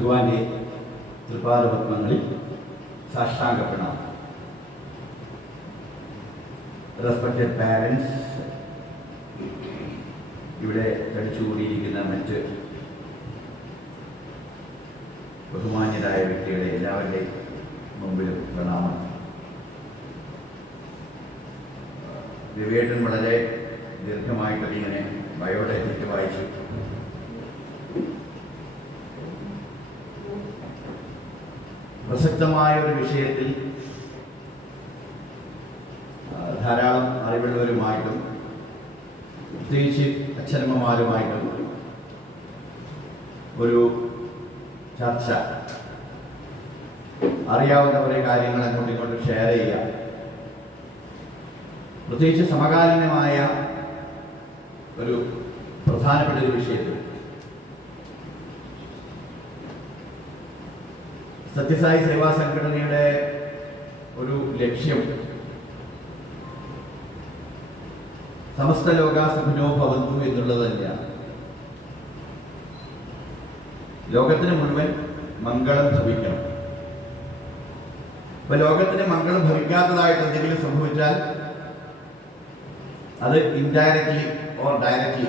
ഭഗവാന്റെ തൃപാദപത്മങ്ങളിൽ സാഷ്ടാംഗപ്പെടാം. Respected parents, ഇവിടെ തടിച്ചുകൂടിയിരിക്കുന്ന മറ്റ് ബഹുമാന്യരായ വ്യക്തികളെ എല്ലാവരുടെയും മുമ്പിലും പ്രണാമം. വിവേകൻ വളരെ ദീർഘമായിട്ട് ഇങ്ങനെ ബയോഡേറ്റയ്ക്ക് വായിച്ചു. പ്രസക്തമായ ഒരു വിഷയത്തിൽ ധാരാളം അറിവുള്ളവരുമായിട്ടും പ്രത്യേകിച്ച് അച്ഛനമ്മമാരുമായിട്ടും ഒരു ചർച്ച, അറിയാവുന്ന കുറേ കാര്യങ്ങൾ അങ്ങോട്ടും ഇങ്ങോട്ടും ഷെയർ ചെയ്യുക, പ്രത്യേകിച്ച് സമകാലീനമായ ഒരു പ്രധാനപ്പെട്ട ഒരു വിഷയത്തിൽ സത്യസായി സേവാ സംഘടനയുടെ ഒരു ലക്ഷ്യം സമസ്ത ലോക സുഖിനോ ഭവന്തു എന്നുള്ളത് തന്നെയാണ്. ലോകത്തിന് മുഴുവൻ മംഗളം ഭവിക്കണം. അപ്പൊ ലോകത്തിന് മംഗളം ഭവിക്കാത്തതായിട്ട് എന്തെങ്കിലും സംഭവിച്ചാൽ അത് ഇൻഡയറക്ട്ലി ഓർ ഡയറക്ട്ലി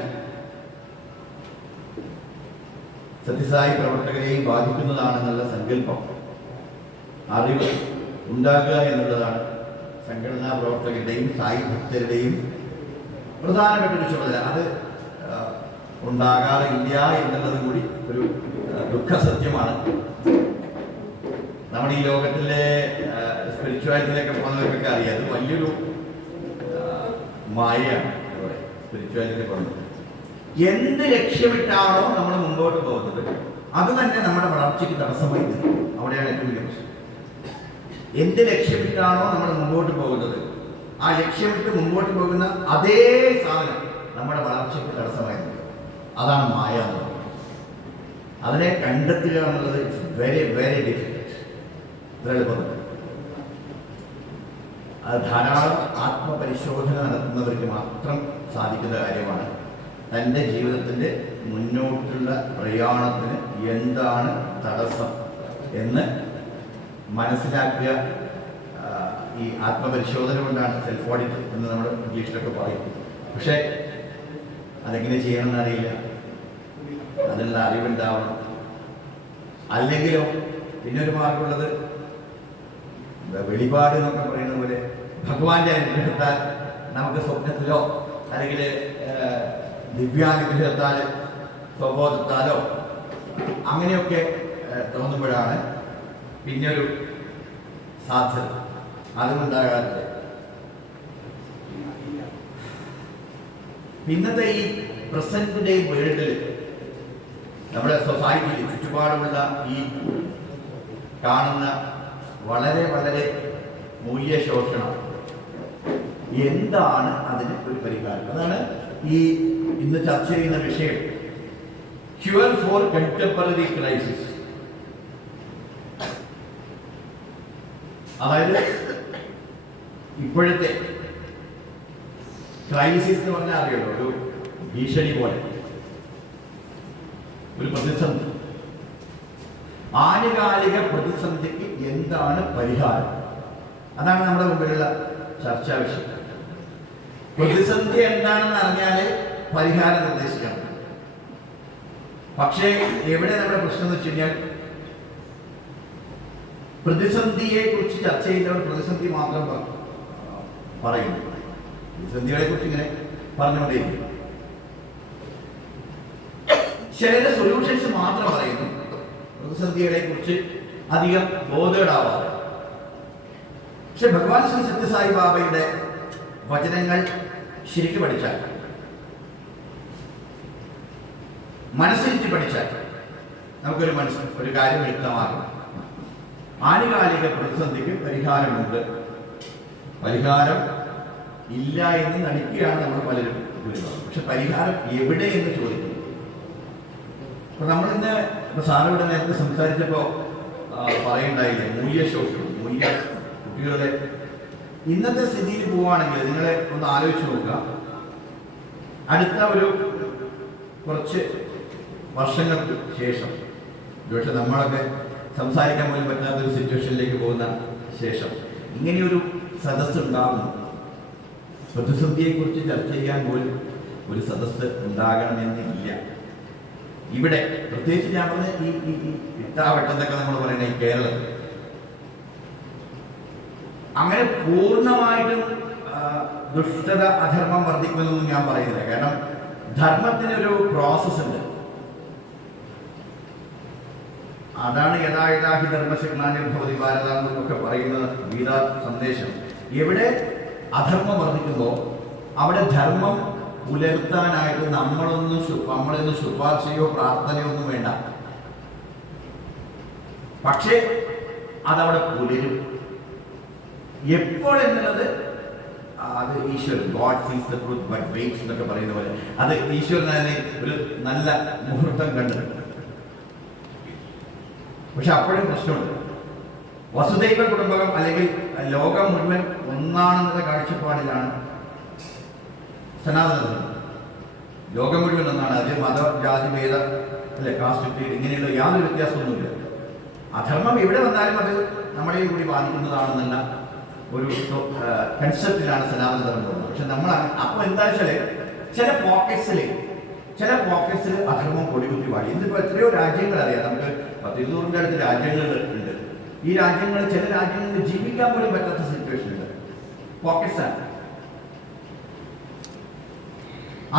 സത്യസായി പ്രവർത്തകരെയും ബാധിക്കുന്നതാണെന്നുള്ള സങ്കല്പം, അറിവ് ഉണ്ടാകുക എന്നുള്ളതാണ് സംഘടനാ പ്രവർത്തകരുടെയും സായി ഭക്തരുടെയും പ്രധാനപ്പെട്ടൊരു ചുമതല. അത് ഉണ്ടാകാറില്ല എന്നുള്ളതും കൂടി ഒരു ദുഃഖസത്യമാണ്. നമ്മുടെ ഈ ലോകത്തിലെ സ്പിരിച്വാലിറ്റിയിലൊക്കെ പോകുന്നവർക്കൊക്കെ അറിയാം, അത് വലിയൊരു മായയാണ്. സ്പിരിച്വാലിറ്റി പറഞ്ഞത് എന്ത് ലക്ഷ്യമിട്ടാണോ നമ്മൾ മുമ്പോട്ട് പോകുന്നത് അത് തന്നെ നമ്മുടെ വളർച്ചയ്ക്ക് തടസ്സമായി നിൽക്കും. അവിടെയാണ് ഏറ്റവും വലിയ പ്രശ്നം. എന്ത് ലക്ഷ്യമിട്ടാണോ നമ്മൾ മുമ്പോട്ട് പോകുന്നത് ആ ലക്ഷ്യമിട്ട് മുമ്പോട്ട് പോകുന്ന അതേ സാധനം നമ്മുടെ വളർച്ചയ്ക്ക് തടസ്സമായി നിൽക്കും. അതാണ് മായ എന്ന് പറയുന്നത്. അതിനെ കണ്ടെത്തുക എന്നുള്ളത് വെരി വെരി ഡിഫിക്കൽട്ട്. എളുപ്പമല്ല. അത് ധാരാളം ആത്മപരിശോധന നടത്തുന്നവർക്ക് മാത്രം സാധിക്കുന്ന കാര്യമാണ്. തൻ്റെ ജീവിതത്തിൻ്റെ മുന്നോട്ടുള്ള പ്രയാണത്തിന് എന്താണ് തടസ്സം എന്ന് മനസ്സിലാക്കുക. ഈ ആത്മപരിശോധന കൊണ്ടാണ് സെൽഫ് ഓഡിറ്റ് എന്ന് നമ്മൾ ഇംഗ്ലീഷിലൊക്കെ പറയും. പക്ഷേ അതെങ്ങനെ ചെയ്യണമെന്ന് അറിയില്ല, അതിനുള്ള അറിവുണ്ടാവണം. അല്ലെങ്കിലോ പിന്നൊരു മാർഗമുള്ളത് വെളിപാട് എന്നൊക്കെ പറയുന്ന പോലെ ഭഗവാന്റെ അനുഗ്രഹത്താൽ നമുക്ക് സ്വപ്നത്തിലോ അല്ലെങ്കിൽ ദിവ്യാനുഗ്രഹത്താൽ സ്വബോധത്താലോ അങ്ങനെയൊക്കെ തോന്നുമ്പോഴാണ് പിന്നൊരു സാധ്യത. അതുകൊണ്ടാകാറില്ല. ഇന്നത്തെ ഈ പ്രസന്റ് ഡേ വേൾഡിൽ നമ്മുടെ സൊസൈറ്റിയിൽ ചുറ്റുപാടുമുള്ള ഈ കാണുന്ന വളരെ വളരെ മൂല്യശോഷണം, എന്താണ് അതിന് ഒരു പരിഹാരം? അതാണ് ഈ ഇന്ന് ചർച്ച ചെയ്യുന്ന വിഷയം, ക്യൂർ ഫോർ കണ്ടംപററി ക്രൈസിസ്. അതായത് ഇപ്പോഴത്തെ ക്രൈസിസ് എന്ന് പറഞ്ഞാൽ അറിയാലോ, ഒരു ഭീഷണി പോലെ, ഒരു പ്രതിസന്ധി. ആനുകാലിക പ്രതിസന്ധിക്ക് എന്താണ് പരിഹാരം? അതാണ് നമ്മുടെ മുമ്പിലുള്ള ചർച്ചാ വിഷയം. പ്രതിസന്ധി എന്താണെന്ന് അറിഞ്ഞാലേ പരിഹാരം നിർദ്ദേശിക്കണം. പക്ഷേ എവിടെ നമ്മുടെ പ്രശ്നം എന്ന് വെച്ച് കഴിഞ്ഞാൽ, പ്രതിസന്ധിയെ കുറിച്ച് ചർച്ച ചെയ്യുന്നവർ പ്രതിസന്ധി മാത്രം പറയുന്നു. പ്രതിസന്ധികളെ കുറിച്ച് ഇങ്ങനെ പറഞ്ഞുകൊണ്ടേയിരിക്കും. ചിലര് സൊല്യൂഷൻസ് മാത്രം പറയുന്നു, പ്രതിസന്ധികളെ കുറിച്ച് അധികം ബോധേടാവാതെ. പക്ഷെ ഭഗവാൻ ശ്രീ സത്യസായി ബാബയുടെ വചനങ്ങൾ ശരിക്കും പഠിച്ചാൽ, മനസ്സിരുത്തി പഠിച്ചാൽ നമുക്കൊരു ഒരു കാര്യം വ്യക്തമാകും. ആനുകാലിക പ്രതിസന്ധിക്ക് പരിഹാരമുണ്ട്. പരിഹാരം ഇല്ല എന്ന് നടിക്കുകയാണ് നമ്മൾ പലരും. പക്ഷെ പരിഹാരം എവിടെ എന്ന് ചോദിക്കുന്നു. അപ്പൊ നമ്മളിന്ന് സാറിവിടെ നേരത്തെ സംസാരിച്ചപ്പോൾ പറയുണ്ടായില്ലേ, മൂല്യശോഷണം, കുട്ടികളുടെ ഇന്നത്തെ സ്ഥിതിയിൽ പോവുകയാണെങ്കിൽ നിങ്ങളെ ഒന്ന് ആലോചിച്ച് നോക്കുക. അടുത്ത ഒരു കുറച്ച് വർഷങ്ങൾക്ക് ശേഷം പക്ഷെ നമ്മളൊക്കെ സംസാരിക്കാൻ പോലും പറ്റാത്തൊരു സിറ്റുവേഷനിലേക്ക് പോകുന്ന ശേഷം ഇങ്ങനെയൊരു സദസ്സ് ഉണ്ടാകുന്നു. പ്രതിസന്ധിയെക്കുറിച്ച് ചർച്ച ചെയ്യാൻ പോലും ഒരു സദസ്സ് ഉണ്ടാകണമെന്നില്ല. ഇവിടെ പ്രത്യേകിച്ച് ഞാൻ പറഞ്ഞ ഈ ഇട്ടാവട്ടെന്നൊക്കെ നമ്മൾ പറയുന്ന ഈ കേരളത്തിൽ അങ്ങനെ പൂർണ്ണമായിട്ടും ദുഷ്ടത അധർമ്മം വർദ്ധിക്കുമെന്നൊന്നും ഞാൻ പറയുന്നില്ല. കാരണം ധർമ്മത്തിനൊരു പ്രോസസ് ഉണ്ട്. അതാണ് യഥാ ധർമ്മശക്ലാനിർഭവതി ഭാരത എന്നൊക്കെ പറയുന്ന ഗീത സന്ദേശം. എവിടെ അധർമ്മം വർദ്ധിക്കുമ്പോൾ അവിടെ ധർമ്മം പുലർത്താനായിട്ട് നമ്മളൊന്നും ശുപാർശയോ പ്രാർത്ഥനയോ ഒന്നും വേണ്ട. പക്ഷേ അതവിടെ പുലരും. എപ്പോഴെന്നുള്ളത് അത് ഈശ്വരൻ, ഗോഡ് സീസ് ദ ട്രൂത്ത് ബട്ട് വെയിറ്റ്സ് എന്നൊക്കെ പറയുന്ന പോലെ അത് ഈശ്വരൻ അതിനെ ഒരു നല്ല മുഹൂർത്തം കണ്ടിട്ടുണ്ട്. പക്ഷെ അപ്പോഴും പ്രശ്നമുണ്ട്. വസുദൈവ കുടുംബകം അല്ലെങ്കിൽ ലോകം മുഴുവൻ ഒന്നാണെന്നുള്ള കാഴ്ചപ്പാടിലാണ് സനാതന ധർമ്മം. ലോകം മുഴുവൻ ഒന്നാണ്. അതിൽ മത ജാതി ഭേദ അല്ലെ കാസ്റ്റ് ഇങ്ങനെയുള്ള യാതൊരു വ്യത്യാസമൊന്നുമില്ല. അധർമ്മം എവിടെ വന്നാലും അത് നമ്മളെ കൂടി ബാധിക്കുന്നതാണെന്നുള്ള ഒരു കൺസെപ്റ്റിലാണ് സനാതന ധർമ്മം. പക്ഷെ നമ്മൾ അപ്പോൾ എന്താ വെച്ചാൽ ചില പോക്കറ്റ്സിൽ അധർമ്മം കൊടികുത്തി വാടി. ഇന്നിപ്പോൾ എത്രയോ രാജ്യങ്ങൾ അറിയാം. നമുക്ക് 100-200 അടുത്ത് രാജ്യങ്ങൾ ഉണ്ട്. ഈ രാജ്യങ്ങളിൽ ചില രാജ്യങ്ങളിൽ ജീവിക്കാൻ പോലും പറ്റാത്ത സിറ്റുവേഷൻ ഉണ്ട്. പോക്കറ്റ്സാണ്.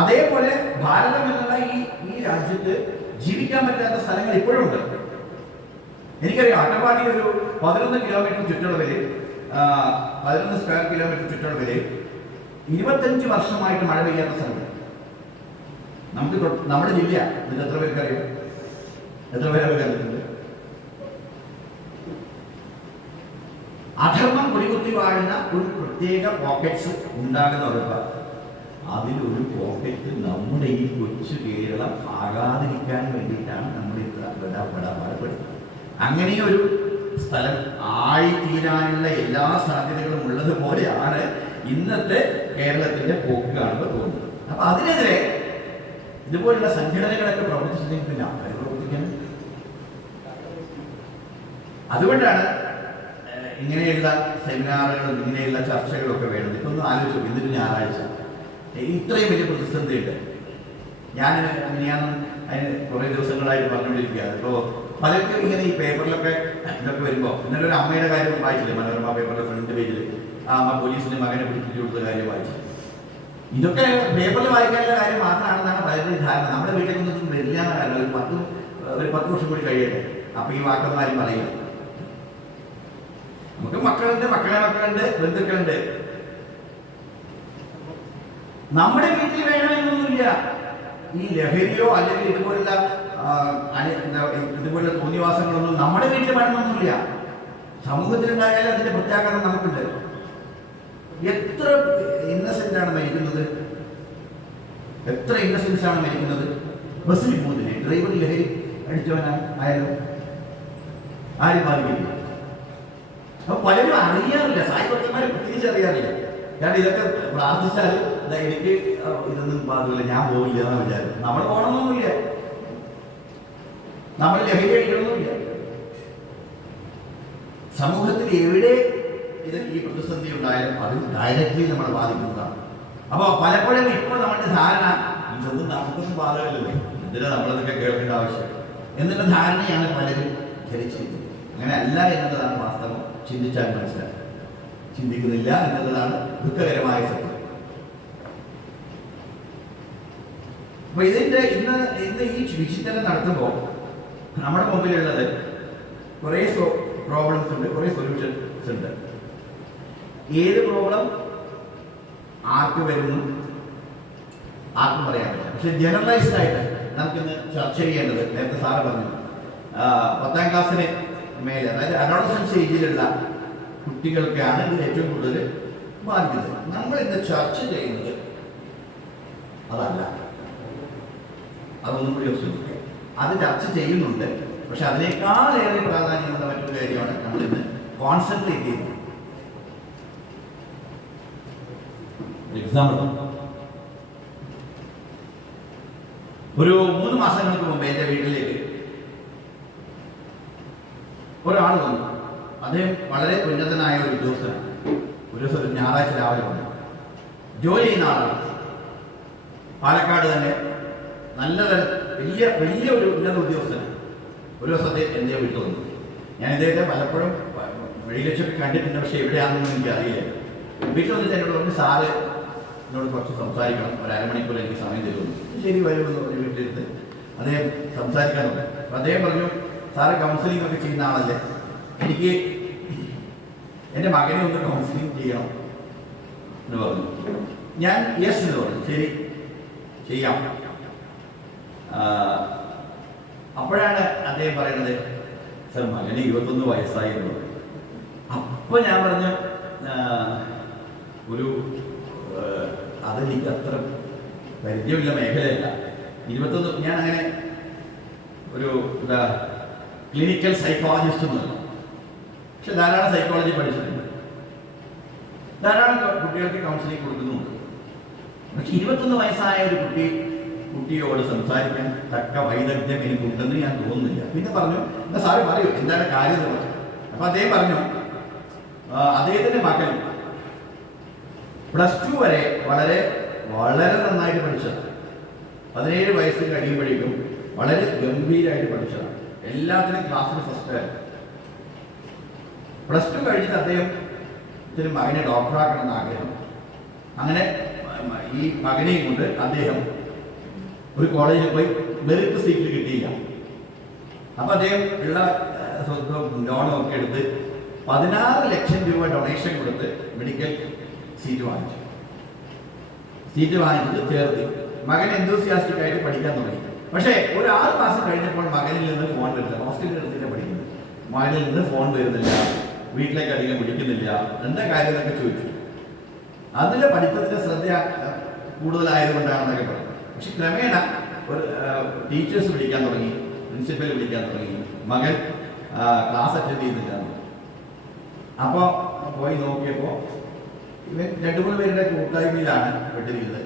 അതേപോലെ ഭാരതം എന്നുള്ള ഈ രാജ്യത്ത് ജീവിക്കാൻ പറ്റാത്ത സ്ഥലങ്ങൾ ഇപ്പോഴും ഉണ്ട്. എനിക്കറിയാം, അട്ടപ്പാടിയിൽ ഒരു 11 കിലോമീറ്റർ ചുറ്റളവില് 11 സ്ക്വയർ കിലോമീറ്റർ ചുറ്റളവില് 25 വർഷമായിട്ട് മഴ പെയ്യാത്ത സ്ഥലങ്ങൾ നമുക്ക് നമ്മുടെ ജില്ല. ഇത് എത്ര പേർക്ക് അറിയാം? എത്ര പേരൊക്കെ കണ്ടിട്ടുണ്ട്? അധർമ്മം കുടികുത്തി വാഴുന്ന ഒരു പ്രത്യേക പോക്കറ്റ്സ് ഉണ്ടാകുന്ന ഉറപ്പാണ്. അതിലൊരു പോക്കറ്റ് നമ്മുടെ ഈ കൊച്ചു കേരളം ആകാതിരിക്കാൻ വേണ്ടിയിട്ടാണ് നമ്മൾ ഇത്ര പാടുപെടുന്നത്. അങ്ങനെയൊരു സ്ഥലം ആയിത്തീരാനുള്ള എല്ലാ സാധ്യതകളും ഉള്ളതുപോലെയാണ് ഇന്നത്തെ കേരളത്തിന്റെ പോക്ക് കാണുമ്പോൾ തോന്നുന്നത്. അപ്പൊ അതിനെതിരെ ഇതുപോലുള്ള സംഘടനകളൊക്കെ പ്രവർത്തിച്ചില്ലെങ്കിൽ പിന്നെ ആൾക്കാർ പ്രവർത്തിക്കണം. അതുകൊണ്ടാണ് ഇങ്ങനെയുള്ള സെമിനാറുകളും ഇങ്ങനെയുള്ള ചർച്ചകളും ഒക്കെ വേണ്ടത്. ഇപ്പൊ ഒന്ന് ആലോചിച്ചു, ഇന്നൊരു ഞായറാഴ്ച ഇത്രയും വലിയ പ്രതിസന്ധിയുണ്ട്. ഞാൻ അതിന് കുറേ ദിവസങ്ങളായിട്ട് പറഞ്ഞുകൊണ്ടിരിക്കുകയാണ്. ഇപ്പോൾ പലർക്കും ഇങ്ങനെ ഈ പേപ്പറിലൊക്കെ ഇതൊക്കെ വരുമ്പോൾ ഇന്നലെ ഒരു അമ്മയുടെ കാര്യം വായിച്ചില്ലേ, മനോരമ പേപ്പറിന്റെ ഫ്രണ്ട് പേജിൽ ആ അമ്മ പോലീസിന്റെ മകനെ പിടിപ്പിച്ചു കൊടുത്ത കാര്യം വായിച്ചു. ഇതൊക്കെ പേപ്പറിൽ വായിക്കാനുള്ള കാര്യം മാത്രമാണെന്നാണ് പലരുടെയും ധാരണ. നമ്മുടെ വീട്ടിലൊന്നും വരില്ല എന്ന കാര്യം. ഒരു 10 വർഷം കൂടി കഴിയട്ടെ, അപ്പൊ ഈ വാക്കൊന്നും ആരും പറയില്ല. നമുക്ക് മക്കളുണ്ട്, മക്കളുണ്ട്, ബന്ധുക്കളുണ്ട്. നമ്മുടെ വീട്ടിൽ വേണമെന്നൊന്നുമില്ല. ഈ ലഹരിയോ അല്ലെങ്കിൽ ഇതുപോലുള്ള തോന്നിവാസങ്ങളൊന്നും നമ്മുടെ വീട്ടിൽ വേണമെന്നൊന്നുമില്ല. സമൂഹത്തിലുണ്ടായാലും അതിന്റെ പ്രത്യാഘാതം നമുക്കുണ്ട്. എത്ര ഇന്നസെന്റ് ആണ് മരിക്കുന്നത്, എത്ര ഇന്നസെൻസ് ആണ് മരിക്കുന്നത്. ബസ്സിൽ പോകുന്നില്ലേ, ഡ്രൈവർ ലഹരി അടിച്ചവനായാലും ആരും ബാധിക്കില്ല. അപ്പൊ പലരും അറിയാറില്ല, സായിഭക്തന്മാരെ പ്രത്യേകിച്ച് അറിയാറില്ല. കാരണം ഇതൊക്കെ പ്രാർത്ഥിച്ചാൽ എനിക്ക് ഇതൊന്നും ബാധിക്കില്ല, ഞാൻ പോവില്ല എന്നാണ് വിചാരിക്കും. നമ്മൾ പോകണമെന്നൊന്നുമില്ല, നമ്മൾ ലഹരി അടിക്കണമെന്നില്ല. സമൂഹത്തിൽ എവിടെ ഇത് ഈ പ്രതിസന്ധി ഉണ്ടായാലും അത് ഡയറക്റ്റ്ലി നമ്മളെ ബാധിക്കുന്നതാണ്. അപ്പോൾ പലപ്പോഴും ഇപ്പോൾ നമ്മുടെ ധാരണ ഇതൊന്നും നമുക്കൊന്നും ബാധകമല്ലോ, എന്തിനാ നമ്മളതൊക്കെ കേൾക്കേണ്ട ആവശ്യം എന്നുള്ള ധാരണയാണ് പലരും ധരിച്ചിരിക്കുന്നത്. അങ്ങനെ അല്ല എന്നുള്ളതാണ് വാസ്തവം. ചിന്തിച്ചാൽ മനസ്സിലാക്കും. ചിന്തിക്കുന്നില്ല എന്നുള്ളതാണ് ദുഃഖകരമായ സത്യം. അപ്പൊ ഇന്ന് ഈ വിചിന്തനം നടത്തുമ്പോൾ നമ്മുടെ മുമ്പിലുള്ളത് കുറേ പ്രോബ്ലംസ് ഉണ്ട്, കുറേ സൊല്യൂഷൻസ് ഉണ്ട്. ഏത് പ്രോബ്ലം ആർക്ക് വരുന്നു ആർക്കും പറയാൻ പറ്റില്ല. പക്ഷെ ജനറലൈസ്ഡ് ആയിട്ട് നമുക്കിന്ന് ചർച്ച ചെയ്യേണ്ടത്, നേരത്തെ സാറ് പറഞ്ഞു, 10ാം ക്ലാസ്സിന് മേലെ, അതായത് അഡോളസൻസ് ഏജിലുള്ള കുട്ടികൾക്കാണ് ഇത് ഏറ്റവും കൂടുതൽ ബാധിക്കുന്നത്. നമ്മൾ ഇന്ന് ചർച്ച ചെയ്യുന്നത് അതല്ല. അതൊന്നും കൂടി ശ്രദ്ധിക്കുക. അത് ചർച്ച ചെയ്യുന്നുണ്ട്, പക്ഷെ അതിനേക്കാളേറെ പ്രാധാന്യമുള്ള മറ്റൊരു കാര്യമാണ് നമ്മൾ ഇന്ന് കോൺസെൻട്രേറ്റ് ചെയ്യുന്നത്. എക്സാമ്പിൾ, ഒരു 3 മാസങ്ങൾക്ക് മുമ്പ് എൻ്റെ വീട്ടിലേക്ക് ഒരാൾ വന്നു. അദ്ദേഹം വളരെ ഉന്നതനായ ഒരു ഉദ്യോഗസ്ഥനാണ്. ഒരു ദിവസം ഞായറാഴ്ച രാവിലെ വന്നു. ജോലി ചെയ്യുന്ന ആളാണ്. പാലക്കാട് തന്നെ നല്ല വലിയ ഒരു ഉന്നത ഉദ്യോഗസ്ഥനാണ്. ഒരു ദിവസം അദ്ദേഹം എൻ്റെ വീട്ടിൽ വന്നു. ഞാൻ ഇദ്ദേഹത്തെ പലപ്പോഴും വെളിയിൽ വെച്ചൊക്കെ കണ്ടിട്ടുണ്ട്, പക്ഷേ എവിടെയാണെന്ന് എനിക്ക് അറിയില്ല. വീട്ടിൽ വന്നിട്ട് എന്നോട് പറഞ്ഞു, സാറ് എന്നോട് കുറച്ച് സംസാരിക്കണം, ഒരു അരമണിക്കൂർ എനിക്ക് സമയം തരുമെന്ന്. ശരി, വരുമെന്ന് പറഞ്ഞു. വീട്ടിലിരുന്ന് അദ്ദേഹം സംസാരിക്കാൻ തുടങ്ങി. അപ്പം അദ്ദേഹം പറഞ്ഞു, സാറ് കൗൺസിലിംഗ് ഒക്കെ ചെയ്യുന്ന ആളല്ലേ, എനിക്ക് എൻ്റെ മകനെ ഒന്ന് കൗൺസിലിംഗ് ചെയ്യണം എന്ന് പറഞ്ഞു. ഞാൻ യെസ് എന്ന് പറഞ്ഞു. ശരി, ചെയ്യാം. അപ്പോഴാണ് അദ്ദേഹം പറയുന്നത്, സാർ മകന് 21 വയസ്സായി എന്ന് പറഞ്ഞു. അപ്പോൾ ഞാൻ പറഞ്ഞു, അതെനിക്ക് അത്ര പരിചയമില്ല, മേഖലയല്ല. 21 ഞാൻ അങ്ങനെ ഒരു ക്ലിനിക്കൽ സൈക്കോളജിസ്റ്റ് ഒന്നുമല്ല, പക്ഷെ ധാരാളം സൈക്കോളജി പഠിച്ചിട്ടുണ്ട്, ധാരാളം കുട്ടികൾക്ക് കൗൺസിലിംഗ് കൊടുക്കുന്നുണ്ട്. പക്ഷെ 21 വയസ്സായ ഒരു കുട്ടിയോട് സംസാരിക്കാൻ തക്ക വൈദഗ്ധ്യം എനിക്കുണ്ടെന്ന് ഞാൻ തോന്നുന്നില്ല. പിന്നെ പറഞ്ഞു, എന്നാ സാറ് പറയൂ എന്താണ് കാര്യം എന്ന് പറഞ്ഞു. അപ്പൊ അദ്ദേഹം പറഞ്ഞു, അദ്ദേഹത്തിന്റെ മകൻ +2 വരെ വളരെ വളരെ നന്നായിട്ട് പഠിച്ചതാണ്. 17 വയസ്സിൽ കഴിയുമ്പോഴേക്കും വളരെ ഗംഭീരമായിട്ട് പഠിച്ചതാണ്. എല്ലാത്തിനും ക്ലാസ്സിൽ ഫസ്റ്റ്. +2 കഴിഞ്ഞിട്ട് അദ്ദേഹത്തിന് മകനെ ഡോക്ടറാക്കണമെന്ന് ആഗ്രഹം. അങ്ങനെ ഈ മകനെയും കൊണ്ട് അദ്ദേഹം ഒരു കോളേജിൽ പോയി മെറിറ്റ് സീറ്റ് കിട്ടിയില്ല. അപ്പൊ അദ്ദേഹം ഉള്ള സ്വന്തം ലോണും ഒക്കെ എടുത്ത് 16 ലക്ഷം രൂപ ഡൊണേഷൻ കൊടുത്ത് മെഡിക്കൽ സീറ്റ് വാങ്ങിച്ചു. സീറ്റ് വാങ്ങിച്ചിട്ട് ചേർത്ത് മകൻ എന്തൂസിയാസ്റ്റിക് ആയിട്ട് പഠിക്കാൻ തുടങ്ങി. പക്ഷേ ഒരു 6 മാസം കഴിഞ്ഞപ്പോൾ മകനിൽ നിന്ന് ഫോൺ വരുന്നില്ല. ഹോസ്റ്റലിൽ എടുത്തില്ല പഠിക്കുന്നത്. മകനിൽ നിന്ന് ഫോൺ വരുന്നില്ല, വീട്ടിലേക്ക് അധികം വിളിക്കുന്നില്ല, എന്താ കാര്യം എന്നൊക്കെ ചോദിച്ചു. അതിലെ പഠിത്തത്തിന്റെ ശ്രദ്ധ കൂടുതലായതുകൊണ്ടാണെന്നൊക്കെ പറഞ്ഞു. പക്ഷെ ക്രമേണ ഒരു ടീച്ചേഴ്സ് വിളിക്കാൻ തുടങ്ങി, പ്രിൻസിപ്പൽ വിളിക്കാൻ തുടങ്ങി, മകൻ ക്ലാസ് അറ്റൻഡ് ചെയ്യുന്നില്ല. അപ്പോൾ പോയി നോക്കിയപ്പോൾ ഇവൻ 2-3 പേരുടെ കൂട്ടായ്മയിലാണ് പെട്ടിരിക്കുന്നത്.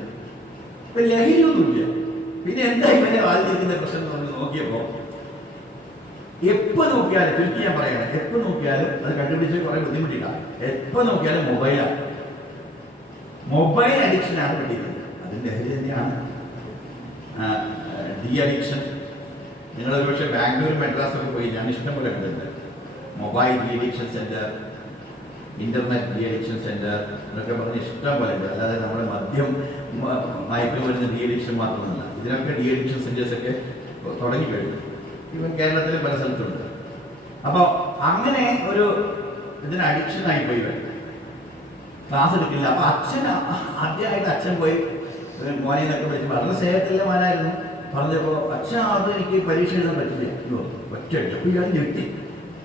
ഇപ്പം ലഹരിയൊന്നുമില്ല. പിന്നെ എന്താ ഇവന്റെ വാതിലിരിക്കുന്ന പ്രശ്നം എന്ന് പറഞ്ഞ് നോക്കിയപ്പോൾ എപ്പോൾ നോക്കിയാലും, ചുരുക്കി ഞാൻ പറയണം, എപ്പോൾ നോക്കിയാലും അത് കണ്ടുപിടിച്ച് കുറേ ബുദ്ധിമുട്ടില്ല. എപ്പോൾ നോക്കിയാലും മൊബൈലാണ്. മൊബൈൽ അഡിക്ഷനാണ് പെട്ടിരിക്കുന്നത്. അതിൻ്റെ ലഹരി തന്നെയാണ് ഡി അഡിക്ഷൻ. നിങ്ങളൊരു പക്ഷേ ബാംഗ്ലൂരും മെഡ്രാസൊക്കെ പോയി ഞാൻ ഇഷ്ടംപോലെ കണ്ടിട്ടുണ്ട്. Mobile de addiction centre, internet de addiction centre എന്നൊക്കെ പറഞ്ഞ് ഇഷ്ടം പോലെ ഉണ്ട്. അല്ലാതെ നമ്മുടെ മദ്യം മയക്കുമരുന്ന് ഡി അഡിക്ഷൻ മാത്രമല്ല, ഇതിനൊക്കെ ഡി അഡിക്ഷൻ സെൻറ്റേഴ്സൊക്കെ തുടങ്ങിക്കഴിഞ്ഞു. ഈവൻ കേരളത്തിൽ പല സ്ഥലത്തുണ്ട്. അപ്പോൾ അങ്ങനെ ഒരു ഇതിന് അഡിക്ഷനായി പോയി ക്ലാസ് എടുക്കില്ല. അപ്പോൾ ആദ്യമായിട്ട് അച്ഛൻ പോയി മോനെ എന്നൊക്കെ വിളിച്ചു. വളരെ സ്നേഹത്തിലുള്ള മോനായിരുന്നു. പറഞ്ഞപ്പോൾ അച്ഛൻ അത് എനിക്ക് പരീക്ഷ എഴുതാൻ പറ്റില്ല. ഒറ്റ അപ്പോൾ ഇയാൾ ഞെട്ടി.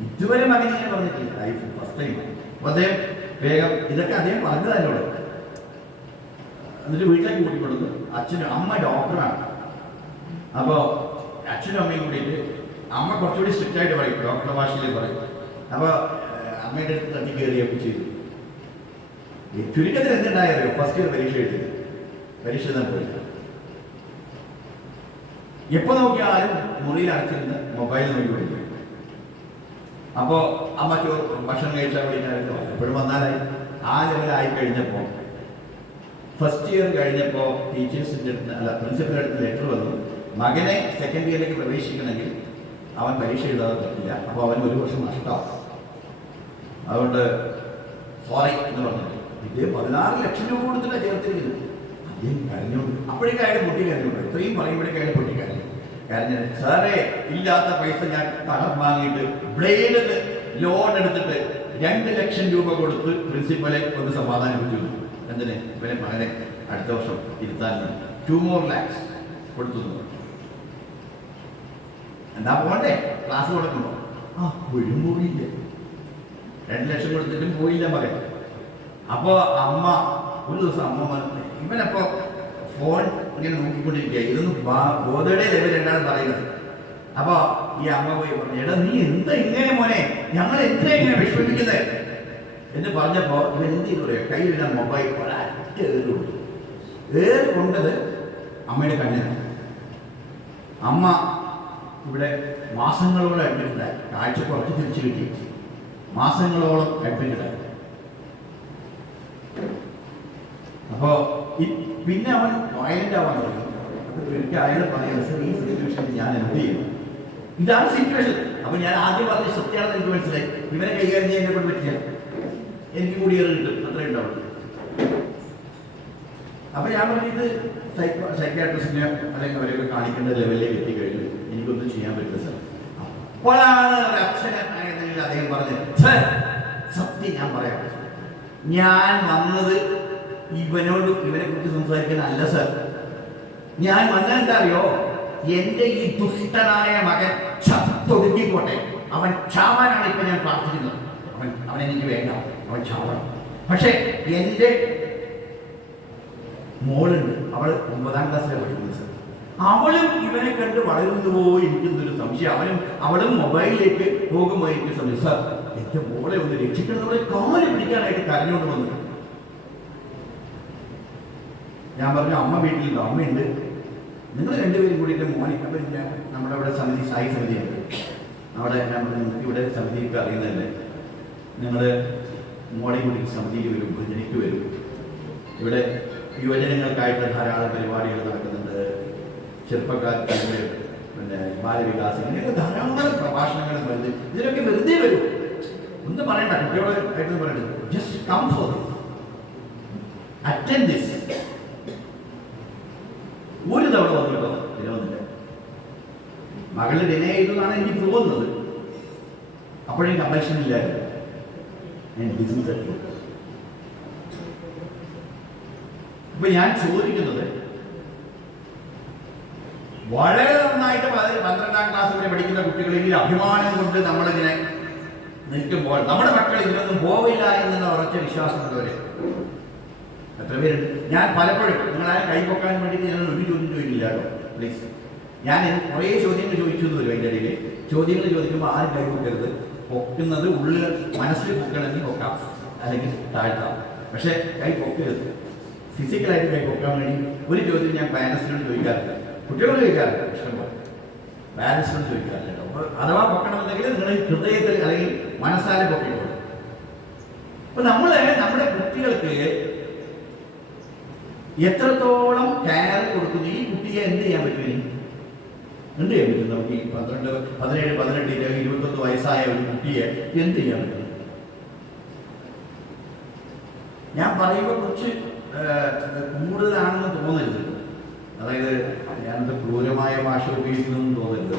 ഇതുവരെ മകൻ ഇങ്ങനെ പറഞ്ഞിട്ടില്ല, ലൈഫ് ഫസ്റ്റ് ടൈം. അപ്പോൾ അദ്ദേഹം വേഗം ഇതൊക്കെ അദ്ദേഹം പറഞ്ഞത് എന്നോട്. എന്നിട്ട് വീട്ടിലേക്ക് കൂട്ടിക്കൊടുത്തു. അമ്മ ഡോക്ടറാണ്. അപ്പോൾ അച്ഛനും അമ്മയും കൂടിയിട്ട്, അമ്മ കുറച്ചുകൂടി സ്ട്രിക്റ്റ് ആയിട്ട് പറയും, ഡോക്ടർ ഭാഷയിൽ പറയും. അപ്പോൾ അമ്മയുടെ അടുത്ത് തട്ടി കയറിയൊക്കെ ചെയ്തു. ചുരുക്കത്തിൽ എന്തുണ്ടായോ, ഫസ്റ്റ് ഇയർ പരീക്ഷ എഴുതാൻ പോയില്ല. എപ്പോൾ നോക്കിയാലും മുറിയിൽ അടച്ചിരുന്ന് മൊബൈൽ നോക്കി പഠിക്കും. അപ്പോൾ അമ്മ ഭക്ഷണം കഴിച്ചാൽ വിളിക്കാറുണ്ട്. എപ്പോഴും വന്നാലായി ആ ലെവലായി കഴിഞ്ഞപ്പോൾ ഫസ്റ്റ് ഇയർ കഴിഞ്ഞപ്പോൾ ടീച്ചേഴ്സിൻ്റെ അടുത്ത് പ്രിൻസിപ്പലിൻ്റെ അടുത്ത് ലെറ്റർ വന്നു, മകനെ സെക്കൻഡ് ഇയറിലേക്ക് പ്രവേശിക്കണമെങ്കിൽ അവൻ പരീക്ഷ എഴുതാതെ പറ്റില്ല, അപ്പോൾ അവൻ 1 വർഷം നഷ്ടമാവും, അതുകൊണ്ട് സോറി എന്ന് പറഞ്ഞിട്ട് ഇത് 16 ലക്ഷം രൂപ കൊടുത്തിട്ടാണ് ചേർത്തിരിക്കുന്നത്. അദ്ദേഹം കരഞ്ഞോണ്ട് അപ്പോഴേക്കും അയാൾ പൊട്ടി കരഞ്ഞോണ്ട്, ഇത്രയും പറയുമ്പോഴേക്കും അയാൾ പൊട്ടി കരഞ്ഞു. സാറേ, ഇല്ലാത്ത പൈസ ഞാൻ കടം വാങ്ങിയിട്ട് ബ്ലേഡിൽ ലോൺ എടുത്തിട്ട് 2 ലക്ഷം രൂപ കൊടുത്ത് പ്രിൻസിപ്പലെ ഒന്ന് സമാധാനിപ്പിച്ചു. എന്തിന്? ഇവരെ മകനെ അടുത്ത വർഷം ഇരുത്താൻ 2 more lakhs കൊടുത്തു. എന്താ പോകണ്ടേ? ക്ലാസ് കൊടുക്കണോ? ഒഴും പോയില്ല. 2 ലക്ഷം കൊടുത്തിട്ടും പോയില്ല മകൻ. അപ്പോൾ അമ്മ ഒരു ദിവസം അമ്മ ഇവനപ്പോ ഫോൺ ഇങ്ങനെ നോക്കിക്കൊണ്ടിരിക്കുക. ഇതൊന്നും ബോധയുടെ ലെവൽ എന്താണ് പറയുന്നത്. അപ്പോൾ ഈ അമ്മ പോയി പറഞ്ഞു, എടാ നീ എന്താ ഇങ്ങനെ മോനെ, ഞങ്ങൾ എന്തിനാ ഇങ്ങനെ വിഷമിപ്പിക്കുന്നത് എന്ന് പറഞ്ഞപ്പോൾ ഇവൻ എന്ത് ചെയ്തു പറയാം, കയ്യിലുള്ള മൊബൈൽ ഒരറ്റ ഏറ് കൊണ്ടത് അമ്മയുടെ കണ്ണിനാണ്. അമ്മ ഇവിടെ മാസങ്ങളോളം അഡ്മിറ്റഡായി. കാഴ്ച കുറച്ച് തിരിച്ചു കിട്ടി, മാസങ്ങളോളം അഡ്മിറ്റഡായി. അപ്പോൾ പിന്നെ അവൻ വയലൻ്റ് ആവാൻ തുടങ്ങി. അപ്പോൾ എനിക്ക് അയാൾ പറയുന്നത്, സർ ഈ സിറ്റുവേഷനിൽ ഞാൻ എന്ത് ചെയ്യും? ഇതാണ് സിറ്റുവേഷൻ. അപ്പോൾ ഞാൻ ആദ്യം പറഞ്ഞ സത്യമാണെന്ന് എനിക്ക് മനസ്സിലായി. ഇവനെ കൈകാര്യം ചെയ്യാൻ എന്നെ കൊണ്ട് പറ്റില്ല, എനിക്ക് കൂടി ഏറെ കിട്ടും, അത്രേ ഉണ്ടാവും. അപ്പോൾ ഞാൻ പറഞ്ഞത് സൈക്യാട്രിസ്റ്റിനെ അല്ലെങ്കിൽ അവരെയൊക്കെ കാണിക്കേണ്ട ലെവലിലേക്ക് എത്തിക്കഴിഞ്ഞു, എനിക്കൊന്നും ചെയ്യാൻ പറ്റില്ല സാർ. അപ്പോഴാണ് ഒരു അച്ഛനായിരുന്നെങ്കിൽ അദ്ദേഹം പറഞ്ഞത്, സാർ സത്യം ഞാൻ പറയാം, ഞാൻ വന്നത് ഇവനെ കുറിച്ച് സംസാരിക്കാനല്ല സാർ. ഞാൻ വന്നത് എന്താ അറിയോ? എൻ്റെ ഈ ദുഷ്ടനായ മകൻ ചത്തൊടുക്കിക്കോട്ടെ, അവൻ ചാവാനാണ് ഇപ്പൊ ഞാൻ പ്രാർത്ഥിക്കുന്നത്. അവനെനിക്ക് വേണ്ട, അവൻ ചാവണം. പക്ഷെ എൻ്റെ മോളുണ്ട്, അവൾ 9ാം ക്ലാസ്സിലാണ് പഠിക്കുന്നത് സാർ. അവളും ഇവനെ കണ്ട് വളരുന്നുവോ എനിക്കെന്തൊരു സംശയം. അവളും മൊബൈലിലേക്ക് പോകുമ്പോൾ എനിക്ക് സംശയം. സാർ എൻ്റെ മോളെ ഒന്ന് രക്ഷിക്കണം. നമ്മളെ കാല് പിടിക്കാനായിട്ട് കരഞ്ഞുകൊണ്ട് വന്നു. ഞാൻ പറഞ്ഞു, അമ്മ വീട്ടിലുണ്ടോ? അമ്മയുണ്ട്, നിങ്ങൾ രണ്ടുപേരും കൂടിയിട്ട് മോനിക്ക്. അപ്പം നമ്മുടെ അവിടെ സമിതി, സായി സമിതിയുണ്ട് അവിടെ. ഞാൻ പറഞ്ഞു, ഇവിടെ സമിതിയൊക്കെ അറിയുന്നതല്ലേ, നിങ്ങൾ മോളെ കൂടി സമിതിയിൽ വരും, ഭജനയ്ക്ക് വരും. ഇവിടെ യുവജനങ്ങൾക്കായിട്ട് ധാരാളം പരിപാടികൾ നടക്കുന്നുണ്ട്. ചെറുപ്പക്കാർക്ക് പിന്നെ ബാലവികാസം, ഇങ്ങനെയൊക്കെ ധാരാളം പ്രഭാഷണങ്ങളും വരുന്നത്. ഇതിനൊക്കെ വെറുതെ വരും, ഒന്നും പറയണ്ട, കുട്ടികളായിട്ട് പറയരുത്. Just come for attend this. ഒരു തവണ വന്നിട്ടോ പിന്നെ വന്നില്ല. മകള് ഡിനേ ചെയ്തെന്നാണ് എനിക്ക് തോന്നുന്നത്. അപ്പോഴേക്കും കമ്പൽഷൻ ഇല്ലായിരുന്നു. അപ്പൊ ഞാൻ ചോദിക്കുന്നത്, വളരെ നന്നായിട്ട് 12ാം ക്ലാസ് വരെ പഠിക്കുന്ന കുട്ടികളിൽ അഭിമാനം കൊണ്ട് നമ്മളിങ്ങനെ നിൽക്കുമ്പോൾ നമ്മുടെ മക്കൾ ഇതിനൊന്നും പോവില്ല എന്നുള്ള ഉറച്ച വിശ്വാസമുള്ളവര് എത്ര പേരുണ്ട്? ഞാൻ പലപ്പോഴും നിങ്ങളാരും കൈപ്പൊക്കാൻ വേണ്ടിയിട്ട് ഞാൻ ഒരു ചോദ്യം ചോദിക്കില്ല കേട്ടോ, പ്ലീസ്. ഞാൻ കുറേ ചോദ്യങ്ങൾ ചോദിച്ചു എന്ന് വരും. അതിൻ്റെ ഇടയിൽ ചോദ്യങ്ങൾ ചോദിക്കുമ്പോൾ ആരും കൈ പൊക്കരുത്. പൊക്കുന്നത് ഉള്ളിൽ മനസ്സിൽ പൊക്കണമെങ്കിൽ പൊക്കാം, അല്ലെങ്കിൽ താഴ്ത്താം. പക്ഷെ കൈ പൊക്കരുത്. ഫിസിക്കലായിട്ട് കൈ പൊക്കാൻ വേണ്ടി ഒരു ചോദ്യം ഞാൻ പാരൻസിനോട് ചോദിക്കാറില്ല, കുട്ടികളോട് ചോദിക്കാറില്ല, ഇഷ്ടംപോലെ പാരൻസിനോട് ചോദിക്കാറില്ല കേട്ടോ. അപ്പോൾ അഥവാ പൊക്കണമെന്നുണ്ടെങ്കിൽ നിങ്ങൾ ഹൃദയത്തിൽ അല്ലെങ്കിൽ മനസ്സാലെ പൊക്കിക്കോളൂ. അപ്പോൾ നമ്മുടെ കുട്ടികൾക്ക് എത്രത്തോളം കെയർ കൊടുക്കുന്നു, ഈ കുട്ടിയെ എന്ത് ചെയ്യാൻ പറ്റും? എന്ത് ചെയ്യാൻ പറ്റും? നമുക്ക് ഈ 12, 17, 18, 21 വയസ്സായ ഒരു കുട്ടിയെ എന്ത് ചെയ്യാൻ പറ്റും? ഞാൻ പറയുമ്പോൾ കുറച്ച് കൂടുതലാണെന്ന് തോന്നരുത്. അതായത് ഞാനത് ക്രൂരമായ ഭാഷ ഉപയോഗിക്കുന്നതെന്ന് തോന്നരുത്.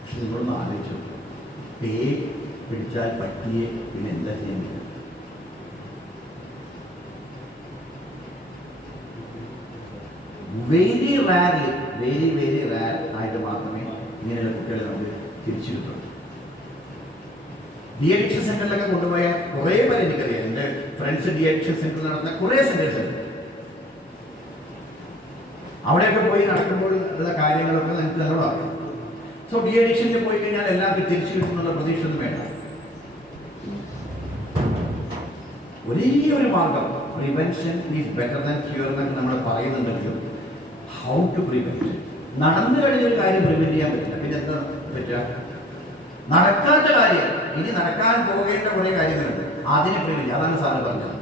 പക്ഷെ നിങ്ങളൊന്ന് ആലോചിച്ചു, പേ പിടിച്ചാൽ പറ്റിയെ പിന്നെ എന്താ ചെയ്യാൻ പറ്റും? വെരി റയർലി, വെരി റയർ ആയിട്ട് മാത്രമേ ഇങ്ങനെയുള്ള കുട്ടികളെ നമുക്ക് തിരിച്ചു കിട്ടുള്ളൂ. ഡി അഡിക്ഷൻ സെന്ററിലൊക്കെ കൊണ്ടുപോയ കുറേ പേര് എനിക്കറിയാം. എൻ്റെ ഫ്രണ്ട്സ് ഡി അഡിക്ഷൻ സെന്റർ നടത്തുന്ന കുറേ സെന്റേഴ്സ് ഉണ്ട്. അവിടെയൊക്കെ പോയി നടക്കുമ്പോൾ ഉള്ള കാര്യങ്ങളൊക്കെ നമുക്ക് നല്ലതാണ്. സോ ഡി അഡിക്ഷനിൽ പോയി കഴിഞ്ഞാൽ എല്ലാവർക്കും തിരിച്ചു കിട്ടുന്നുള്ള പ്രതീക്ഷ ഒന്നും വേണ്ട. ഒരേ ഒരു മാർഗം, prevention is better than cure എന്നൊക്കെ നമ്മൾ പറയുന്നുണ്ടെങ്കിലും ഹൗ ടു പ്രിവെന്റ്. നടന്നു കഴിഞ്ഞൊരു കാര്യം പ്രിവെന്റ് ചെയ്യാൻ പറ്റില്ല, പിന്നെ എന്താ പറ്റുക? നടക്കാത്ത കാര്യം, ഇനി നടക്കാൻ പോകേണ്ട കുറേ കാര്യങ്ങളുണ്ട്, അതിനെ പ്രിവെന്റ്. അതാണ് സാറ് പറഞ്ഞത്.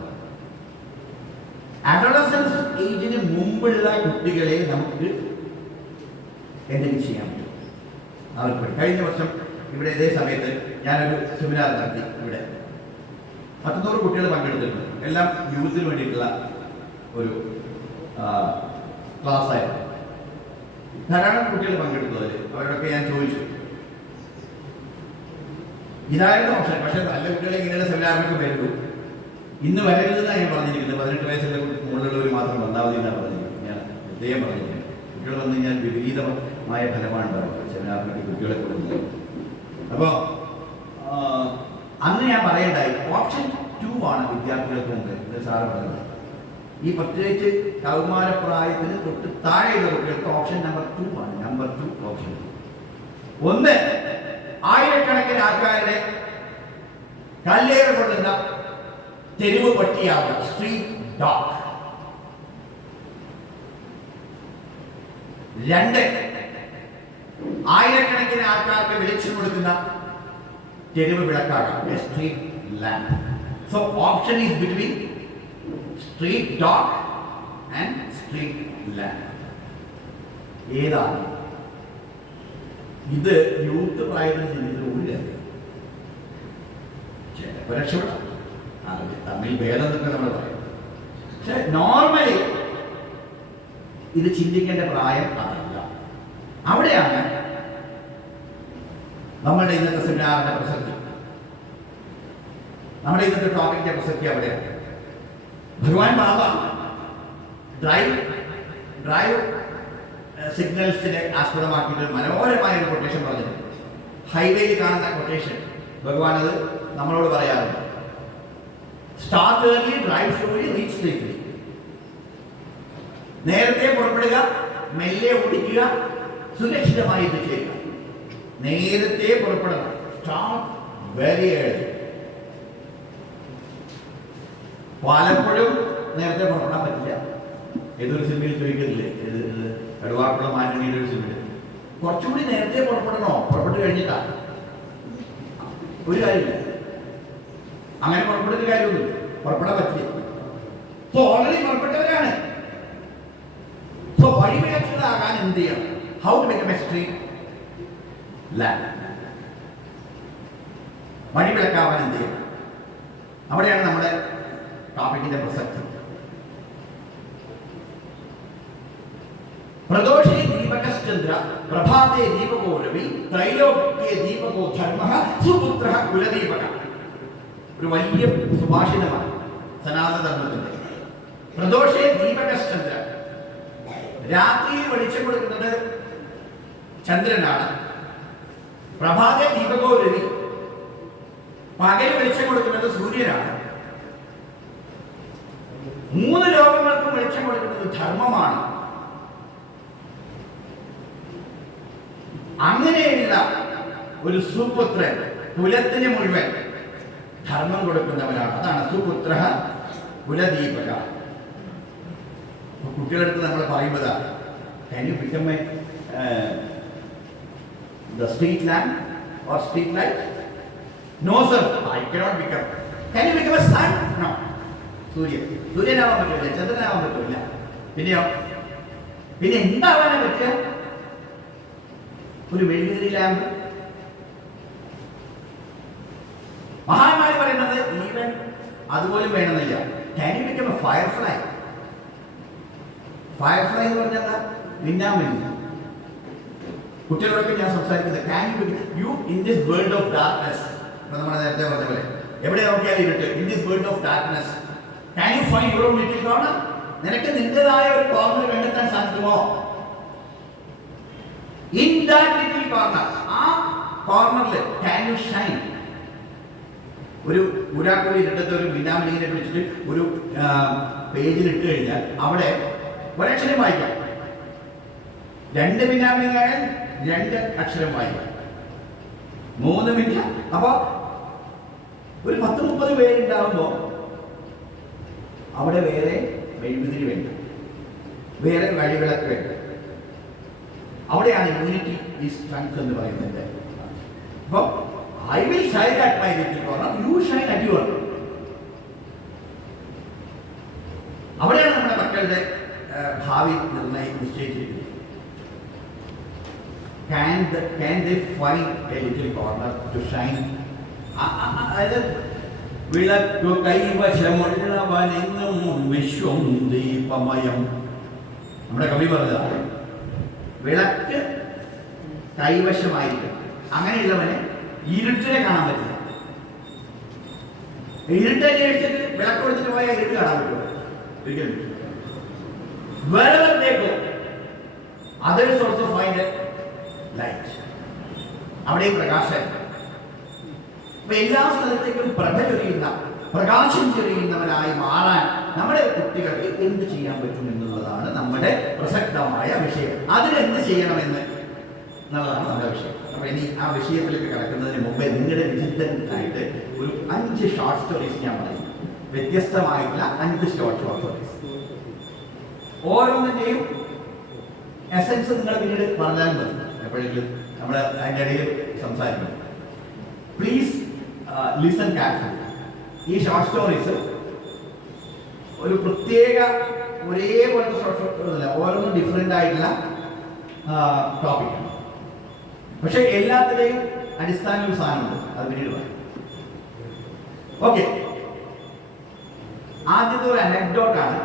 അഡോളസൻസ് ഏജിന് മുമ്പുള്ള കുട്ടികളെ നമുക്ക് എന്തെങ്കിലും ചെയ്യാൻ പറ്റും. അവർക്ക് കഴിഞ്ഞ വർഷം ഇവിടെ ഇതേ സമയത്ത് ഞാനൊരു സെമിനാർ നടത്തി. ഇവിടെ 100 കുട്ടികൾ പങ്കെടുത്തിട്ടുണ്ട്. എല്ലാം യൂത്തിന് വേണ്ടിയിട്ടുള്ള ഒരു ക്ലാസ് ആയിരുന്നു. ധാരാളം കുട്ടികൾ പങ്കെടുത്തതിൽ അവരോടൊക്കെ ഞാൻ ചോദിച്ചു, ഇതായിരുന്നു ഓപ്ഷൻ. പക്ഷെ നല്ല കുട്ടികളെ ഇങ്ങനെയുള്ള സെമിനാറിനൊക്കെ വരുള്ളൂ. ഇന്ന് വരരുതെന്നാണ് ഞാൻ പറഞ്ഞിരിക്കുന്നത്. 18 വയസ്സുള്ള മുകളിലുള്ളവർ മാത്രം വന്നാൽ മതി എന്നാണ് പറഞ്ഞിരിക്കുന്നത്. ഞാൻ പ്രത്യേകം പറഞ്ഞിരിക്കുന്നത്, കുട്ടികൾ വന്നു കഴിഞ്ഞാൽ വിപരീതമായ ഫലമാണ് ഉണ്ടാവുക സെമിനാറിനൊക്കെ കുട്ടികളെ കൊടുക്കുന്നത്. അപ്പോൾ അന്ന് ഞാൻ പറയണ്ടായി, ഓപ്ഷൻ 2 ആണ് വിദ്യാർത്ഥികൾക്ക് മുമ്പ് സാറ് പറഞ്ഞത്. ഈ പ്രത്യേകിച്ച് കൗമാരപ്രായത്തിന് തൊട്ട് താഴെയുള്ള കുട്ടികൾക്ക് ഓപ്ഷൻ നമ്പർ 2 ആണ്. Number 2 option. ഒന്ന്, ആയിരക്കണക്കിന് ആൾക്കാരുടെ കല്ലേറ് കൊള്ളുന്ന തെരുവ് പട്ടിയാവുക, സ്ട്രീറ്റ് ഡോഗ്. 2, ആയിരക്കണക്കിന് ആൾക്കാർക്ക് വെളിച്ചം കൊടുക്കുന്ന തെരുവ് വിളക്കാകാം, street lamp. So option is between street dog and street lamp. ഏതാണ്? ഇത് യൂത്ത് പ്രായത്തിൽ ചിന്തിക്കുന്ന ഒരു കാര്യം. ചിലപ്പോൾ രക്ഷപ്പെടാം, തമ്മിൽ ഭേദം എന്നൊക്കെ നമ്മൾ പറയും. പക്ഷെ നോർമലി ഇത് ചിന്തിക്കേണ്ട പ്രായം അതല്ല. അവിടെയാണ് നമ്മളുടെ ഇന്നത്തെ സെമിനാറിന്റെ പ്രസക്തി, നമ്മുടെ ഇന്നത്തെ ടോപ്പിക്കിന്റെ പ്രസക്തി അവിടെയാണ്. ഭഗവാൻ ബാബ ഡ്രൈവ് സിഗ്നൽസിനെ ആസ്പദമാക്കിയിട്ട് മനോഹരമായ ഒരു കൊട്ടേഷൻ പറഞ്ഞിട്ടുണ്ട്. ഹൈവേയിൽ കാണുന്ന കൊട്ടേഷൻ ഭഗവാൻ അത് നമ്മളോട് പറയാറുണ്ട്. Start early, drive slowly, reach safely. നേരത്തെ പുറപ്പെടുക, മെല്ലെ ഓടിക്കുക, സുരക്ഷിതമായി എത്തിച്ചേരുക. നേരത്തെ പുറപ്പെടണം, സ്റ്റാർട്ട് വെരി ഏർലി. പലപ്പോഴും നേരത്തെ പുറപ്പെടാൻ പറ്റില്ല. ഏതൊരു സിനിമയിൽ ചോദിക്കുന്നില്ലേ, കടുവാക്കുള്ള മാന്യയുടെ ഒരു സിനിമയിൽ കുറച്ചുകൂടി നേരത്തെ പുറപ്പെടണോ, പുറപ്പെട്ട് കഴിഞ്ഞിട്ടാ ഒരു കാര്യമില്ല. അങ്ങനെ പുറപ്പെടുന്ന കാര്യമൊന്നും പുറപ്പെടാൻ പറ്റില്ല. സോ ഓൾറെഡി പുറപ്പെട്ടവരാണ്. സോ വഴിവിളക്കുന്നതാകാൻ എന്ത് ചെയ്യണം? How to become a street lamp. വഴിവിളക്കാവാൻ എന്ത് ചെയ്യണം? അവിടെയാണ് നമ്മുടെ ടോപ്പിക്കിന്റെ പ്രസക്തി. പ്രദോഷേ ദീപകശ്ചന്ദ്ര പ്രഭാതേ ദീപകോ രവി ത്രൈലോക്യേ ദീപകോ ധർമ്മഃ സുപുത്രഃ കുലദീപക. ഒരു വലിയ സുഭാഷിതമാണ് സനാതന ധർമ്മത്തിന്റെ. പ്രദോഷേ ദീപകശ്ചന്ദ്ര, രാത്രിയിൽ വെളിച്ചം കൊടുക്കുന്നത് ചന്ദ്രനാണ്. പ്രഭാതേ ദീപകോ രവി, പകൽ വെളിച്ചം കൊടുക്കുന്നത് സൂര്യനാണ്. മൂന്ന് ലോകങ്ങൾക്കും വെളിച്ചം കൊടുക്കുന്നത് ധർമ്മമാണ്. അങ്ങനെയുള്ള ഒരു സുപുത്രൻ കുലത്തിന് മുഴുവൻ ധർമ്മം കൊടുക്കുന്നവനാണ്. അതാണ് സുപുത്രഃ കുലദീപക. കുട്ടികളുടെ അടുത്ത് നമ്മൾ പറയുന്നതാണ്, can you become the street lamp or street light? No sir, I cannot become. Can you become a sun? No. സൂര്യനാവാൻ പറ്റില്ല, ചന്ദ്രനാവാൻ പറ്റില്ല. പിന്നെ എന്താവാനാ പറ്റുക? ഒരു മെഴുകുതിരി ലാമ്പ്. മഹാന്മാര് പറയുന്നത് ഈവൻ അതുപോലും വേണമെന്നില്ല. Can you become a firefly? Firefly എന്ന് പറഞ്ഞാൽ മിന്നാമിന്നി. കുട്ടികളോടൊക്കെ ഞാൻ സംസാരിക്കുന്നത്, can you in this world of darkness, ഇപ്പൊ നമ്മൾ നേരത്തെ പറഞ്ഞ പോലെ എവിടെ നോക്കിയാലും ഇരുട്ട്, in this world of darkness can you find your own little corner? നിനക്ക് നിന്റേതായ ഒരു കോർണർ കണ്ടെത്താൻ സാധിക്കുമോ? In that little corner, ആ കോർണറിൽ can you shine? ഒരു ഒരാൾക്കൊരു ഇരുട്ടത്തെ ഒരു മിന്നാമിനിയെ വിളിച്ചിട്ട് ഒരു പേജിൽ ഇട്ട് കഴിഞ്ഞാൽ അവിടെ ഒരക്ഷരം വായിക്കാം. 2 മിന്നാമിനിയായാൽ 2 അക്ഷരം വായിക്കാം. 3 മിനിറ്റ്. അപ്പൊ ഒരു 10-30 പേരുണ്ടാവുമ്പോ അവിടെ വേറെ മെഴുകുതിരി വേണ്ട, വേറെ വഴിവിളക്ക് വേണ്ട. അവിടെയാണ് യൂണിറ്റി ഈസ് സ്ട്രെങ്ത് എന്ന് പറയുന്നത്. അപ്പൊ I will shine at my little corner, you shine at your. അവിടെയാണ് നമ്മുടെ മക്കളുടെ ഭാവി നിശ്ചയിച്ചിരിക്കുന്നത്. Can they find a little corner to shine? അതായത് വിളക്കു കൈവശമുള്ളവനെന്നും വിശ്വം ദീപമയം. നമ്മുടെ കവി പറഞ്ഞതാണ്, വിളക്ക് കൈവശമായിരിക്കും. അങ്ങനെയുള്ളവനെ ഇരുട്ടിനെ കാണാൻ പറ്റില്ല. ഇരുട്ടന്വേഷിച്ചിട്ട് വിളക്ക് കൊടുത്തിട്ട് പോയാൽ ഇരുട്ട് കാണാൻ പറ്റുമോ? ഒരിക്കലും. Wherever they go, others also find a light. അവിടെയും പ്രകാശം. അപ്പൊ എല്ലാ സ്ഥലത്തേക്കും പ്രഭ ചൊരിയുന്ന, പ്രകാശം ചൊരിയുന്നവനായി മാറാൻ നമ്മുടെ കുട്ടികൾക്ക് എന്ത് ചെയ്യാൻ പറ്റും എന്നുള്ളതാണ് നമ്മുടെ പ്രസക്തമായ വിഷയം. അതിനെന്ത് ചെയ്യണമെന്ന് എന്നുള്ളതാണ് നമ്മുടെ വിഷയം. അപ്പൊ ഇനി ആ വിഷയത്തിലേക്ക് കടക്കുന്നതിന് മുമ്പേ നിങ്ങളുടെ വിചിന്തനത്തിനായിട്ട് ഒരു 5 ഷോർട്ട് സ്റ്റോറീസ് ഞാൻ പറയും. വ്യത്യസ്തമായിട്ടുള്ള 5 ഷോർട്ട് സ്റ്റോറീസ്. ഓരോന്നിന്റെയും എസൻസ് നിങ്ങൾ പിന്നീട് പറഞ്ഞാലും മതി. എപ്പോഴെങ്കിലും നമ്മൾ അതിൻ്റെ ഇടയിൽ സംസാരിക്കും. Please listen carefully. ഈ ഷോർട്ട് സ്റ്റോറീസ് ഒരു പ്രത്യേക ഒരേപോലത്തെ ഷോർട്ട് സ്റ്റോറി, ഓരോന്നും ഡിഫറെൻ്റ് ആയിട്ടുള്ള ടോപ്പിക്കാണ്. പക്ഷെ എല്ലാത്തിൻ്റെയും അടിസ്ഥാന ഒരു സാധനമുണ്ട്, അത് പിന്നീട് പറയാം. ഓക്കെ, ആദ്യത്തെ ഒരു അനക്ഡോട്ടാണ്.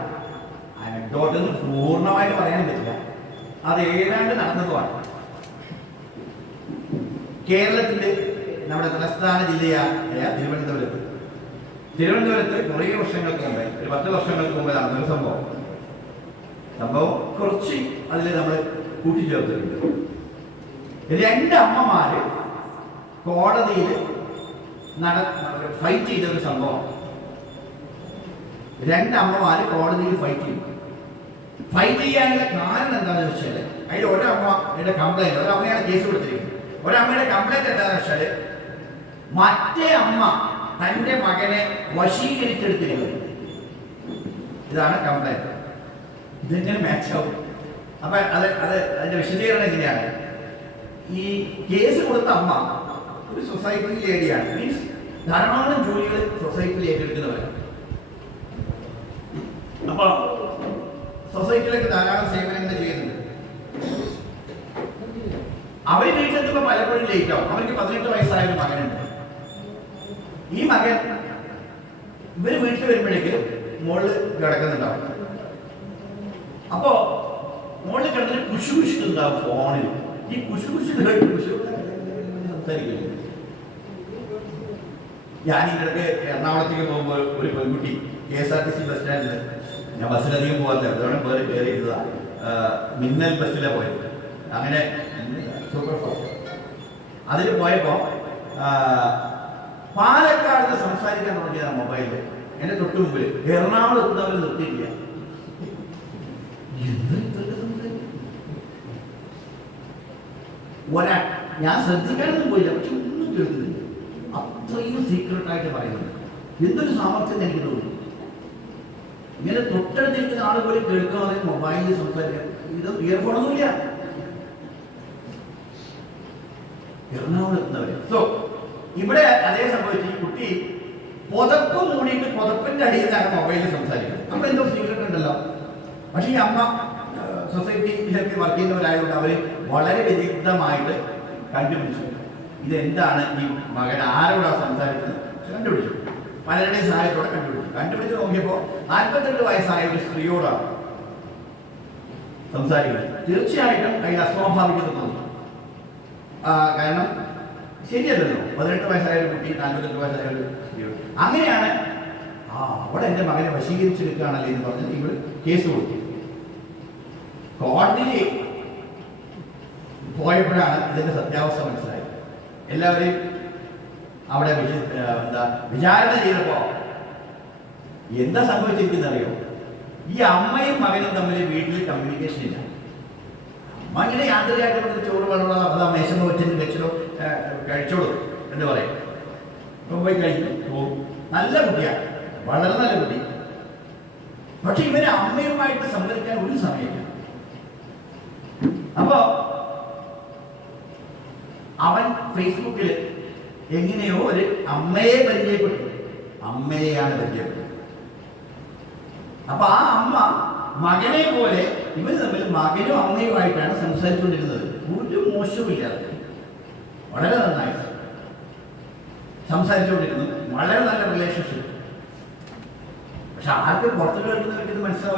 അനക്ഡോട്ട് എന്ന് പൂർണ്ണമായിട്ട് പറയാൻ പറ്റില്ല, അത് ഏതാണ്ട് നടന്നതുമാണ്. കേരളത്തിൻ്റെ നമ്മുടെ തലസ്ഥാന ജില്ലയായ തിരുവനന്തപുരത്ത് കുറേ വർഷങ്ങൾക്ക് മുമ്പേ, ഒരു 10 വർഷങ്ങൾക്ക് മുമ്പ് നടന്നൊരു സംഭവം കുറച്ച് അതിൽ നമ്മൾ കൂട്ടിച്ചേർത്തിട്ടുണ്ട്. 2 അമ്മമാര് കോടതിയിൽ ഫൈറ്റ് ചെയ്ത ഒരു സംഭവം. 2 അമ്മമാര് കോടതിയിൽ ഫൈറ്റ് ചെയ്യാനുള്ള കാരണം എന്താണെന്ന് വെച്ചാൽ, അതിൽ ഒരമ്മയുടെ കംപ്ലൈന്റ്, ഒരമ്മയാണ് കേസ് കൊടുത്തിരിക്കുന്നത്. ഒരമ്മയുടെ കംപ്ലൈന്റ് എന്താണെന്ന് വെച്ചാൽ, മറ്റേ അമ്മ തൻ്റെ മകനെ വശീകരിച്ചെടുത്തിരിക്കുന്നു. ഇതാണ് കംപ്ലൈന്റ്. ഇതെങ്ങനെ മാച്ച് ആവും? അപ്പൊ അതിന്റെ വിശദീകരണം എങ്ങനെയാണ്? ഈ കേസ് കൊടുത്ത അമ്മ ഒരു സൊസൈറ്റി ലേഡിയാണ്. മീൻസ് ധാരാളം ജോലികൾ സൊസൈറ്റിയിൽ ഏറ്റെടുക്കുന്നവരാണ്. അപ്പൊ സൊസൈറ്റിയിലൊക്കെ ധാരാളം സേവനങ്ങൾ ചെയ്യുന്നുണ്ട്. അവർ വീട്ടിലെത്തുമ്പോൾ പലപ്പോഴും ലേറ്റ് ആവും. അവർക്ക് 18 വയസ്സായ ഒരു മകനുണ്ട്. ഈ മകൻ ഇവര് വീട്ടിൽ വരുമ്പോഴേക്ക് മോള് കിടക്കുന്നുണ്ടാവും. അപ്പോ മോളിൽ കിടന്നിട്ട് കുശുകുശുണ്ടാവും ഫോണിൽ. ഈ കുശുകുശു സംസാരിക്കില്ല. ഞാൻ ഇതിടക്ക് എറണാകുളത്തേക്ക് പോകുമ്പോൾ ഒരു പെൺകുട്ടി KSRTC ബസ് സ്റ്റാൻഡിൽ, ഞാൻ ബസ്സിലധികം പോകാറില്ല, അതുകൊണ്ട് പേര് കയറിയിരുന്നതാ, മിന്നൽ ബസ്സിലാണ് പോയത്. അങ്ങനെ സൂപ്പർ ഫാസ്റ്റ് അതിൽ പോയപ്പോൾ പാലക്കാട് നിന്ന് സംസാരിക്കാൻ തുടങ്ങിയതാണ് മൊബൈലിൽ. എൻ്റെ തൊട്ട് മുമ്പിൽ എറണാകുളത്ത് അവർ നിർത്തിയില്ല. ഞാൻ ശ്രദ്ധിക്കാനൊന്നും പോയില്ല, പക്ഷെ ഒന്നും കേൾക്കുന്നില്ല. അത്രയും സീക്രട്ടായിട്ട് പറയുന്നുണ്ട്. എന്തൊരു സാമർത്ഥ്യം എനിക്ക് തോന്നി. ഇങ്ങനെ തൊട്ടടുത്തിരിക്കുന്ന ആൾ പോലും കേൾക്കാതെ മൊബൈലിൽ സംസാരിക്കാൻ. ഇത് ഇയർഫോണൊന്നുമില്ല. എറണാകുളത്തുന്നവര്. സോ ഇവിടെ അതേ സംഭവിച്ചു. ഈ കുട്ടി പുതപ്പ് മൂടിയിട്ട് പുതപ്പിന്റെ അടിയിൽ നിന്നാണ് മൊബൈലിൽ സംസാരിക്കുന്നത്. അപ്പൊ എന്തോ സീക്രട്ട് ഉണ്ടല്ലോ. പക്ഷെ ഈ അമ്മ സൊസൈറ്റിയിലൊക്കെ വർക്ക് ചെയ്യുന്നവരായതുകൊണ്ട് അവര് വളരെ വിദഗ്ധമായിട്ട് കണ്ടുപിടിച്ചു ഇതെന്താണ്, ഈ മകൻ ആരോടാ സംസാരിക്കുന്നത് കണ്ടുപിടിച്ചു. പലരുടെയും സഹായത്തോടെ കണ്ടുപിടിച്ച് നോക്കിയപ്പോൾ 42 വയസ്സായ ഒരു സ്ത്രീയോടാണ് സംസാരിക്കുന്നത്. തീർച്ചയായിട്ടും അതിൽ അസ്വാഭാവികത തോന്നി. കാരണം ശരിയല്ലല്ലോ, 18 വയസ്സായ ഒരു കുട്ടി 42 വയസ്സായ ഒരു സ്ത്രീയോട്. അങ്ങനെയാണ് അവിടെ എൻ്റെ മകനെ വശീകരിച്ചെടുക്കുകയാണല്ലേ എന്ന് പറഞ്ഞ് ഇവൾ കേസ് കൊടുത്തു. കോടതിയിൽ പോയപ്പോഴാണ് ഇതിന്റെ സത്യാവസ്ഥ മനസ്സിലായത്. എല്ലാവരെയും അവിടെ വിചാരണ ചെയ്തപ്പോ എന്താ സംഭവിച്ചിരിക്കുന്നത് അറിയോ? ഈ അമ്മയും മകനും തമ്മിൽ വീട്ടിൽ കമ്മ്യൂണിക്കേഷൻ ഇല്ല. അമ്മ ഇങ്ങനെ യാന്ത്രികമായിട്ട് ചോറ് വെള്ളം അതാ മേശമ വെച്ചിട്ട് വെച്ചോ കഴിച്ചോളൂ എന്ന് പറയും. പോയി കഴിക്കും, പോകും. നല്ല കുട്ടിയാണ്, വളരെ നല്ല കുട്ടി. പക്ഷെ ഇവര് അമ്മയുമായിട്ട് സംവദിക്കാൻ ഒരു സമയമില്ല. അപ്പോ അവൻ ഫേസ്ബുക്കിൽ എങ്ങനെയോ ഒരു അമ്മയെ പരിചയപ്പെട്ടു. അമ്മയെയാണ് പരിചയപ്പെട്ടത്. അപ്പൊ ആ അമ്മ മകനെ പോലെ ഇവർ തമ്മിൽ മകനും അമ്മയുമായിട്ടാണ് സംസാരിച്ചുകൊണ്ടിരുന്നത്. ഒരു മോശവുമില്ലാതെ വളരെ നന്നായിട്ട് സംസാരിച്ചുകൊണ്ടിരുന്നു. വളരെ നല്ല റിലേഷൻഷിപ്പ്. പക്ഷെ ആർക്കും പുറത്തു കേൾക്കുന്നവർക്ക് ഇത് മനസ്സിലാവും.